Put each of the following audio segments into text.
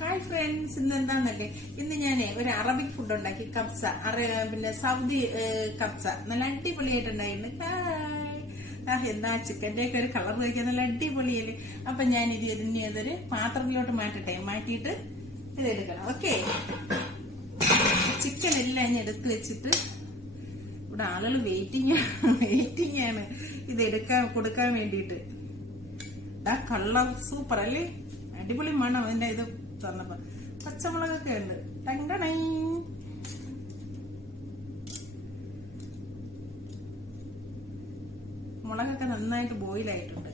Hi friends, ഇന്ന് എന്താന്നല്ലേ, ഇന്ന് ഞാൻ ഒരു അറബിക് ഫുഡ് ഉണ്ടാക്കി. കബ്സ, പിന്നെ സൗദി കബ്സ നല്ല അടിപൊളിയായിട്ടുണ്ടായിരുന്നു. എന്താ ചിക്കന്റെ ഒക്കെ ഒരു കളർ കഴിക്കാൻ നല്ല അടിപൊളിയല്ലേ. അപ്പൊ ഞാൻ ഇതൊരു പാത്രത്തിലോട്ട് മാറ്റിയിട്ട് ഇത് എടുക്കണം. ഓക്കെ, ചിക്കൻ എല്ലാം ഞാൻ എടുത്ത് വെച്ചിട്ട് ഇവിടെ ആളുകൾ വെയിറ്റിംഗ് ആണ് ഇത് കൊടുക്കാൻ വേണ്ടിയിട്ട്. ആ കളർ സൂപ്പർ അല്ലേ, അടിപൊളി മണം. അതിന്റെ ഇത് തന്നപ്പോ പച്ചമുളകൊക്കെ ഉണ്ട്. മുളകൊക്കെ നന്നായിട്ട് ബോയിലായിട്ടുണ്ട്.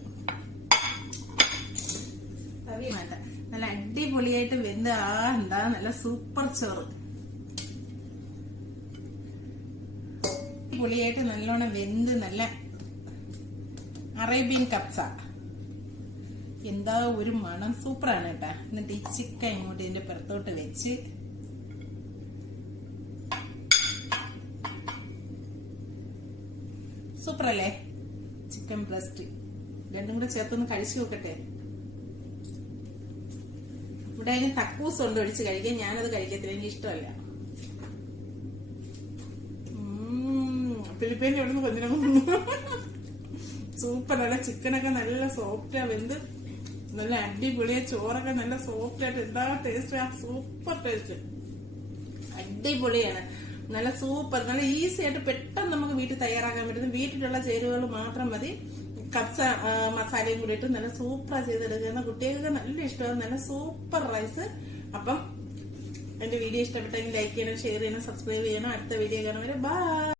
വേണ്ട, നല്ല അടിപൊളിയായിട്ട് വെന്ത് എന്താ നല്ല സൂപ്പർ ചോറ്. അടിപൊളിയായിട്ട് നല്ലോണം വെന്ത് നല്ല അറേബ്യൻ കബ്സ. എന്താ ഒരു മണം, സൂപ്പറാണ് കേട്ടാ. എന്നിട്ട് ഈ ചിക്കൻ ഇങ്ങോട്ട് ഇതിന്റെ പുറത്തോട്ട് വെച്ച് സൂപ്പർ അല്ലേ. ചിക്കൻ ബ്രസ്റ്റ് രണ്ടും കൂടെ ചേർത്തൊന്ന് കഴിച്ചു നോക്കട്ടെ. ഇവിടെ അതിന് തക്കൂസ് കൊണ്ട് ഒഴിച്ച് കഴിക്കാൻ, ഞാനത് കഴിക്കത്തില്ല, എനിക്ക് ഇഷ്ടമല്ല. ഫിലിപ്പീനിൽ എവിടെ നിന്ന് കൊഞ്ഞിനൊന്നും സൂപ്പർ അല്ല. ചിക്കനൊക്കെ നല്ല സോഫ്റ്റാ വെന്ത് നല്ല അടിപൊളിയാ. ചോറൊക്കെ നല്ല സോഫ്റ്റ് ആയിട്ട് എന്താ ടേസ്റ്റ്, സൂപ്പർ ടേസ്റ്റ്, അടിപൊളിയാണ്. നല്ല സൂപ്പർ, നല്ല ഈസി ആയിട്ട് പെട്ടെന്ന് നമുക്ക് വീട്ടിൽ തയ്യാറാക്കാൻ പറ്റുന്ന വീട്ടിലുള്ള ചേരുവകൾ മാത്രം മതി. കബ്സ മസാലയും കൂടി ഇട്ട് നല്ല സൂപ്പർ ചെയ്തെടുക്കുന്ന കുട്ടികൾക്ക് നല്ല ഇഷ്ടമാണ്. നല്ല സൂപ്പർ റൈസ്. അപ്പം എന്റെ വീഡിയോ ഇഷ്ടപ്പെട്ടെങ്കിൽ ലൈക്ക് ചെയ്യണം, ഷെയർ ചെയ്യണം, സബ്സ്ക്രൈബ് ചെയ്യണം. അടുത്ത വീഡിയോ കാണുന്നവരെ ബൈ.